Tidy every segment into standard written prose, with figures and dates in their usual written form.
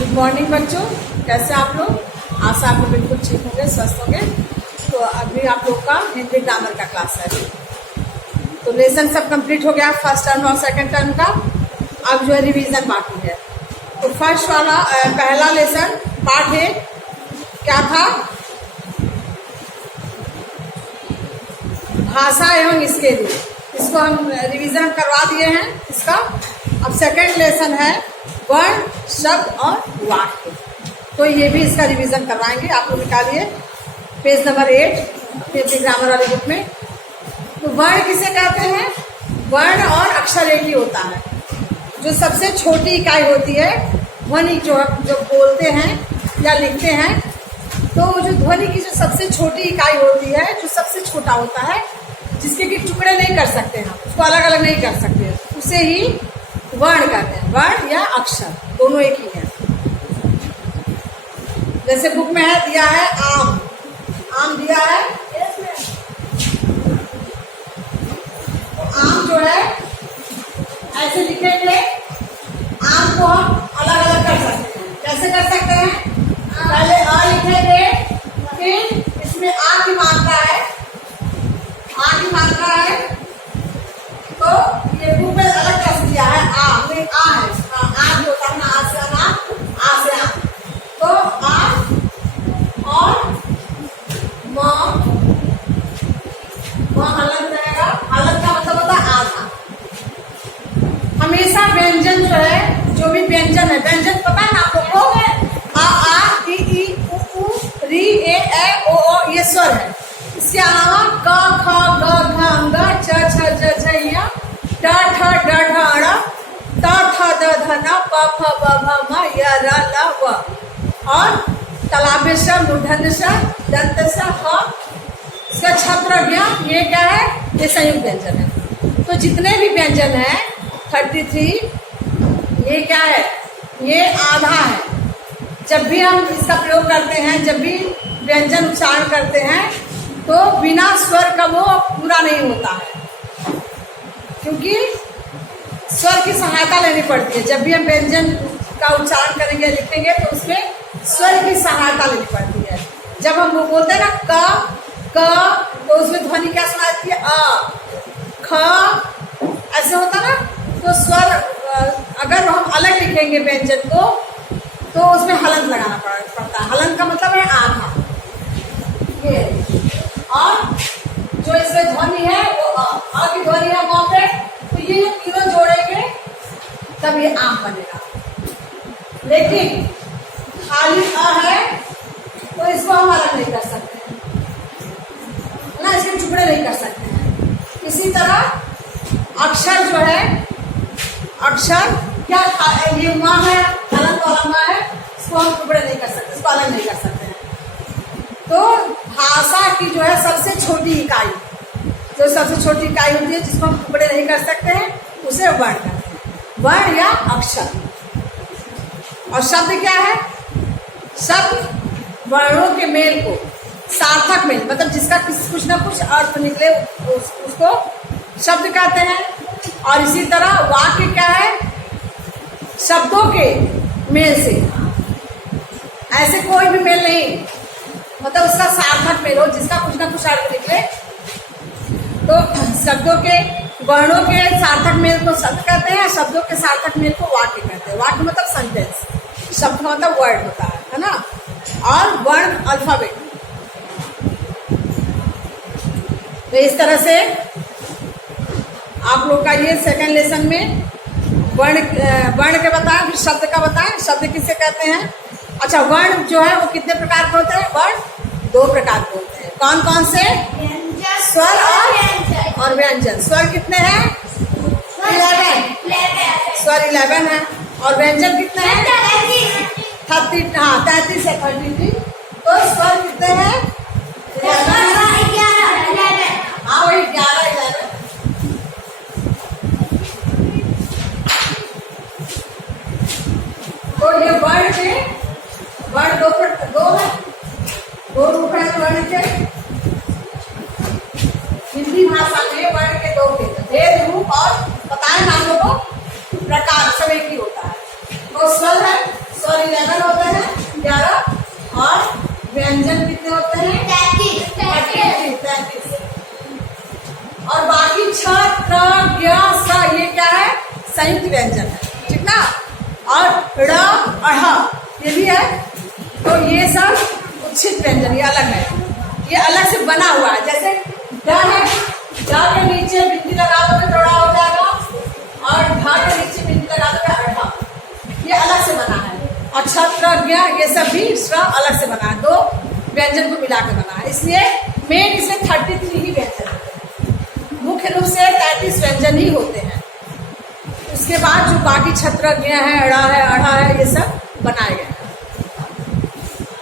Good morning बच्चों, कैसे आप लोग? आशा आप लोग बिल्कुल ठीक होंगे, स्वस्थ होंगे। तो अभी आप लोग का हिंदी ग्रामर का क्लास है। तो लेसन सब कंप्लीट हो गया फर्स्ट टर्म और सेकंड टर्म का। अब जो है रिवीजन बाकी है। तो फर्स्ट वाला पहला लेसन पार्ट है क्या था? भाषा एवं इसके लिए। इसको हम रिवीजन करवा दिए हैं इसका। अब सेकंड लेसन है वर्ण, शब्द और वाक्य। तो ये भी इसका रिवीजन करवाएंगे। आप लोग निकालिए पेज नंबर 8 हिंदी ग्रामर वाली बुक में। तो वर्ण किसे कहते हैं? वर्ण और अक्षर एक ही होता है। जो सबसे छोटी इकाई होती है ध्वनि, जो बोलते हैं या लिखते हैं, तो जो ध्वनि की जो सबसे छोटी इकाई होती है, जो सबसे छोटा होता है, जिसके कि टुकड़े नहीं कर सकते हैं, उसको अलग अलग नहीं कर सकते, उसे ही वर्ण कहते हैं। वर्ण या अक्षर दोनों एक ही है। जैसे बुक में है दिया है आम, आम दिया है। आम जो है ऐसे लिखेंगे। आम को हम अलग अलग कर सकते हैं। कैसे कर सकते हैं? पहले अ लिखेंगे, फिर इसमें आ की मात्रा है, आ की मात्रा है। तो ये बुक में अलग कर दिया है। आ में आ है, आ जो होता है ना, आ से अना, आ से आ। तो आ और म हलंत रहेगा। हलंत का मतलब होता है आधा। हमेशा व्यंजन जो है, जो भी व्यंजन है, व्यंजन पता है ना आप लोग को? आ ई उ री ए ओ ये स्वर है। इसके अलावा क ख ग घ अंग च छ ज झ य ट ठ ड ढ ड़ त थ द ध न प फ ब भ म य र ल व और तालाब्य श, मूर्धन्य श, दंत स, ह, इसका छत्र ज्ञ। ये क्या है? ये संयुक्त व्यंजन है। तो जितने भी व्यंजन है 33, ये क्या है? ये आधा है। जब भी हम इसका प्रयोग करते हैं, जब भी व्यंजन उच्चारण करते हैं, तो बिना स्वर का वो पूरा नहीं होता है, क्योंकि स्वर की सहायता लेनी पड़ती है। जब भी हम व्यंजन का उच्चारण करेंगे, लिखेंगे, तो उसमें स्वर की सहायता लेनी पड़ती है। जब हम वो बोलते हैं ना क, तो उसमें ध्वनि क्या सुनाती है? अ, ख, ऐसे होता ना। तो स्वर अगर हम अलग लिखेंगे व्यंजन को, तो उसमें हलंत लगाना पड़ता है। हलंत का मतलब है आधा। ये और जो इसमें ध्वनि है वो अ की ध्वनि है वहां पे। तो ये जो तीनों जोड़ेंगे तब ये आम बनेगा। लेकिन खाली अ है तो इसको हम अलग नहीं कर सकते हैं ना, इसके टुकड़े नहीं कर सकते हैं। इसी तरह अक्षर जो है, अक्षर क्या ये माँ है, हलंत वाला माँ है, इसको हम टुकड़े नहीं कर सकते, इसको अलग नहीं कर सकते हैं। तो भाषा की जो है सबसे छोटी इकाई, जो सबसे छोटी इकाई होती है, जिसको हम टुकड़े नहीं कर सकते हैं, उसे वर्ण कहते हैं। वर्ण या अक्षर। और शब्द क्या है? शब्द वर्णों के मेल को, सार्थक मेल, मतलब जिसका कुछ ना कुछ अर्थ निकले, उसको शब्द कहते हैं। और इसी तरह वाक्य क्या है? शब्दों के मेल से, ऐसे कोई भी मेल नहीं, मतलब उसका सार्थक मेल हो, जिसका कुछ ना कुछ अर्थ निकले। तो शब्दों के, वर्णों के सार्थक मेल को शब्द कहते हैं, शब्दों के सार्थक मेल को वाक्य कहते हैं। वाक्य मतलब सेंटेंस, शब्द मतलब वर्ड होता है ना। और वर्ण अल्फाबेट। तो इस तरह से आप लोग का ये सेकंड लेसन में वर्ण के बताएं, फिर शब्द का बताएं। शब्द किसे कहते हैं? अच्छा, वर्ण जो है वो कितने प्रकार के होते हैं? वर्ण 2 प्रकार के होते हैं। कौन कौन से? स्वर और व्यंजन। स्वर कितने हैं? 11। स्वर 11 है। और व्यंजन कितने हैं? 33। हाँ, 33 है, 33। तो स्वर कितने हैं? 11। हाँ, वही 11। तो ये वर्ण के, वर्ण दो है, 2 रूप है वर्ण के। हिंदी भाषा में वर्ण के 2 भेद, रूप और बताएं हम लोगों को प्रकार, सब एक ही होता है। तो स्वर है, स्वर स्वर 11 होते हैं, 11, और व्यंजन कितने होते हैं? 33। और बाकी छ, त्र, ज्ञ, स, ये क्या है? संयुक्त व्यंजन है, ठीक ना। और ड़, अढ़ ये भी है। तो ये सब उच्छित व्यंजन, ये अलग है, ये अलग से बना हुआ है। जैसे ड है, ड के नीचे बिंदी लगा दो तो ड़ा हो जाएगा, और ढ के नीचे बिंदी लगा दो तो अढ़, ये अलग से बना है। और छ, त्र, ज्ञ ये सब भी स्वर अलग से बना है, दो व्यंजन को मिला के बना है। इसलिए मेन इसमें 33 ही व्यंजन होते हैं, मुख्य रूप से 33 व्यंजन ही होते हैं। उसके बाद जो बाकी छत्रज्ञ है, अड़ा है, अढ़ा है, ये सब बनाए गए हैं।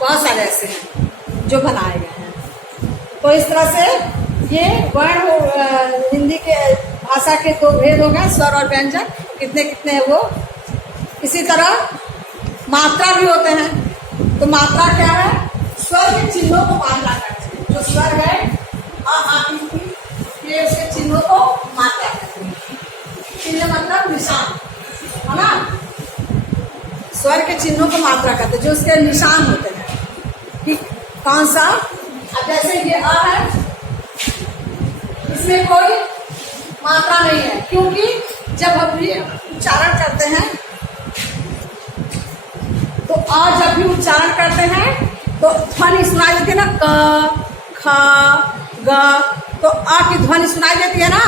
बहुत सारे ऐसे हैं जो बनाए गए हैं। तो इस तरह से ये वर्ण हिंदी के भाषा के दो भेद हो गए, स्वर और व्यंजन कितने कितने हैं वो। इसी तरह मात्रा भी होते हैं। तो मात्रा क्या है? स्वर के चिन्हों को मात्रा कहते हैं। जो स्वर है अ, आ, इ, ई, ये उसके चिन्हों को मात्रा कहते हैं। चिन्ह मतलब निशान, है ना। स्वर के चिन्हों को मात्रा कहते हैं, जो उसके निशान होते हैं कि कौन सा। अब जैसे ये अ है, इसमें कोई मात्रा नहीं है, क्योंकि जब हम ये उच्चारण करते हैं तो आ जब भी उच्चारण करते हैं तो ध्वनि सुनाई देती है ना, क, ख, ग, तो आ की ध्वनि सुनाई देती है ना।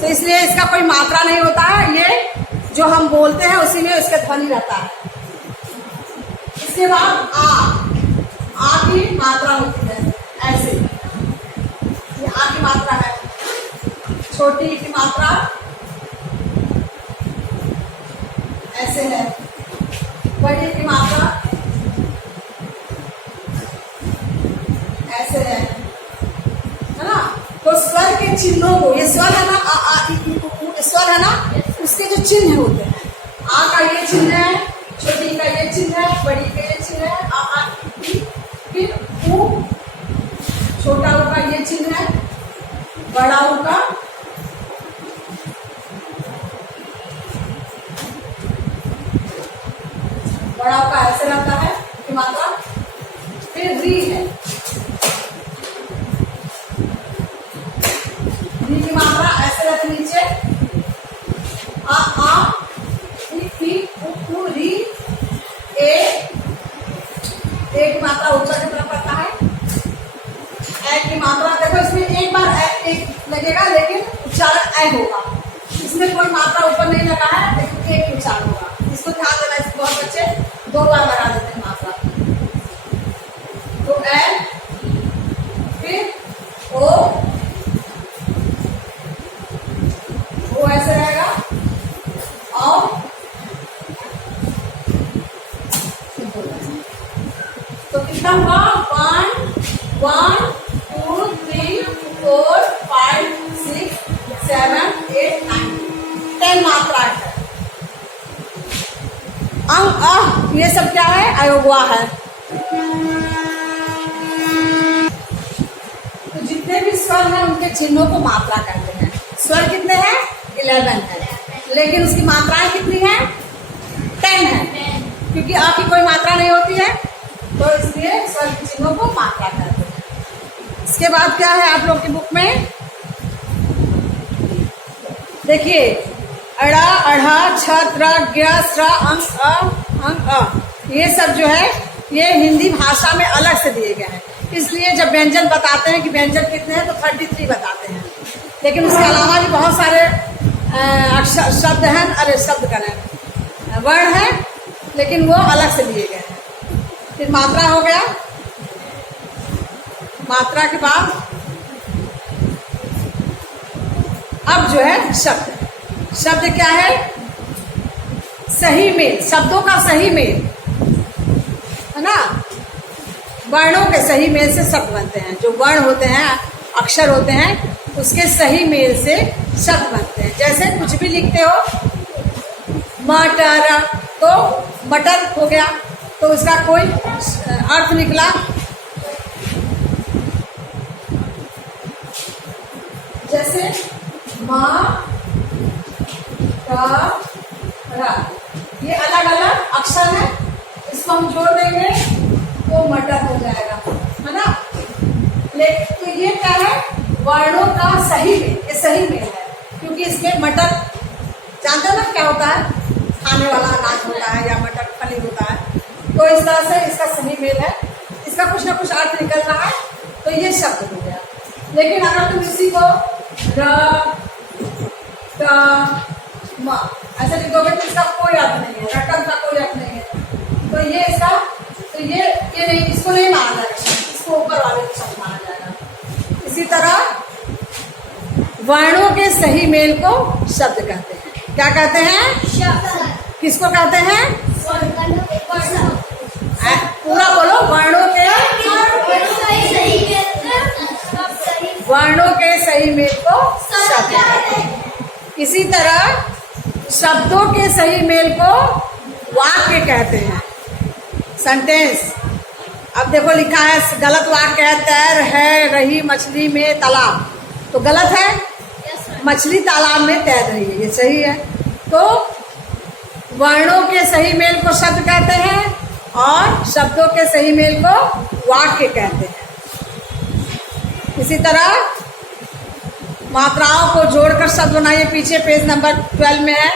तो इसलिए इसका कोई मात्रा नहीं होता है, ये जो हम बोलते हैं उसी में इसका ध्वनि रहता है। इसके बाद आ की मात्रा होती है ऐसे, ये आ की मात्रा है। छोटी की मात्रा ऐसे है, बड़ी की मात्रा ऐसे है ना। तो स्वर के चिन्हों को, ये स्वर है ना, आ, आ, इ, उ, स्वर है ना, उसके जो चिन्ह होते हैं, आ का ये चिन्ह है, छोटी का ये चिन्ह है, बड़ी का ये चिन्ह है, आ, इ, फिर उ, छोटा उ का ये चिन्ह है, बड़ा उ का, बड़ा उ का ऐसे रहता है की मात्रा। फिर री है, री की मात्रा ऐसे रहती नीचे, आ, इ, उ, री, ए की मात्रा ऊपर की तरफ पड़ता है। ए की मात्रा देखो, इसमें एक बार एक लगेगा लेकिन उच्चारण ए होगा, इसमें कोई मात्रा ऊपर नहीं लगा है लेकिन एक उच्चारण होगा। इसको ध्यान देना, इसको बहुत बच्चे 2 बार लगा देते हैं मात्रा। तो ए, फिर ओ ऐसे रहेगा, और तो कितना हुआ? 1, 2, 3, 4, 5, 6, 7, 8, 9, 10 मात्रा है। अंग, अ, ये सब क्या है? अयोगवा है। तो जितने भी स्वर हैं उनके चिन्हों को मात्रा कहते हैं। स्वर कितने हैं? 11 है, लेकिन उसकी मात्राएं कितनी है? 10 है, क्योंकि आ की कोई मात्रा नहीं होती है, तो इसलिए स्वर के चिन्हों को मात्रा कहते हैं। इसके बाद क्या है आप लोग की बुक में? देखिए, अड़ा, अढ़ा, छ, त्र, ज्ञ, स्र, अंग, अ, ये सब जो है ये हिंदी भाषा में अलग से दिए गए हैं। इसलिए जब व्यंजन बताते हैं कि व्यंजन कितने हैं तो 33 बताते हैं, लेकिन उसके अलावा भी बहुत सारे अक्षर शब्द हैं, अरे शब्द का नहीं, वर्ण है, लेकिन वो अलग से दिए गए हैं। फिर मात्रा हो गया, मात्रा के बाद अब जो है शब्द। शब्द क्या है? सही मेल, शब्दों का सही मेल, है ना। वर्णों के सही मेल से शब्द बनते हैं। जो वर्ण होते हैं, अक्षर होते हैं, उसके सही मेल से शब्द बनते हैं। जैसे कुछ भी लिखते हो, मटर, तो मटर हो गया, तो उसका कोई अर्थ निकला। जैसे ये अलग अलग अक्षर है, इसको हम जोड़ देंगे तो मटर हो जाएगा, है ना। लेकिन तो ये क्या है, वर्णों का सही मेल, ये सही मेल है, क्योंकि इसमें मटर जानते हो ना क्या होता है, खाने वाला अनाज होता है या मटर पनीर होता है। तो इस तरह से इसका सही मेल है, इसका कुछ ना कुछ अर्थ निकल रहा है, तो ये शब्द हो गया। लेकिन अगर तुम इसी को र ट म ऐसे लिखोगे तो इसका कोई अर्थ नहीं है, रटन का कोई अर्थ नहीं है। तो ये इसका, तो ये नहीं, इसको नहीं माना जाएगा, इसको ऊपर वाले शब्द माना जाएगा। इसी तरह वर्णों के सही मेल को शब्द कहते हैं। क्या कहते हैं? किसको कहते हैं? पूरा बोलो, वर्णों के सही मेल को शब्द कहते हैं। इसी तरह शब्दों के सही मेल को वाक्य कहते हैं, सेंटेंस। अब देखो लिखा है गलत वाक्य है, तैर है रही मछली में तालाब, तो गलत है, मछली तालाब में तैर रही है, ये सही है। तो वर्णों के सही मेल को शब्द कहते हैं और शब्दों के सही मेल को वाक्य कहते हैं। इसी तरह मात्राओं को जोड़कर शब्द बनाइए, पीछे पेज नंबर 12 में है।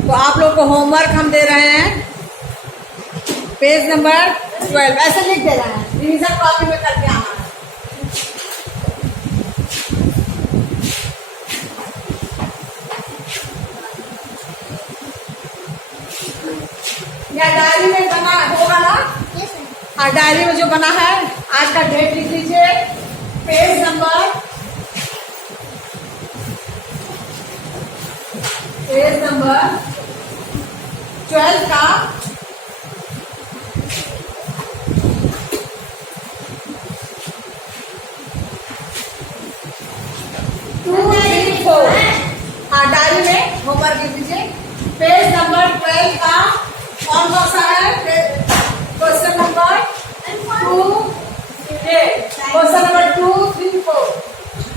तो आप लोग को होमवर्क हम दे रहे हैं, पेज नंबर 12 ऐसे लिख दे रहे हैं, रिवीजन कॉपी में करके आना है। या डायरी में बना होगा ना? हाँ, डायरी में जो बना है आज का डेट लिख लीजिए, पेज नंबर 12 का 2, 3, 4। हाँ, डायरी में होमवर्क लिख लीजिए। पेज नंबर 12 का कौन सा है? Question number 2, question number 2, 3, 4,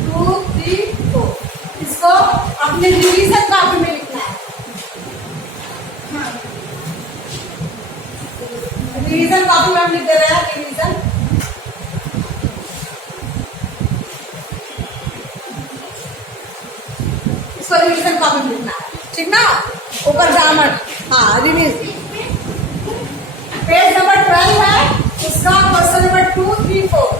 2, 3, 4। इसको अपने रिवीजन कॉपी में लिखना है। रिवीजन कॉपी में हम लिख दे रहे हैं, रिवीजन। इसको रिवीजन कॉपी में लिखना है, ठीक ना? ऊपर ग्रामर, हाँ, रिवीज। पेज नंबर 12 है, उसका क्वेश्चन नंबर 2, 3, 4।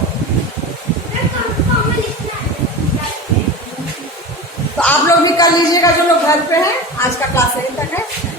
तो आप लोग भी कर लीजिएगा जो लोग घर पे हैं। आज का क्लास यहीं तक है।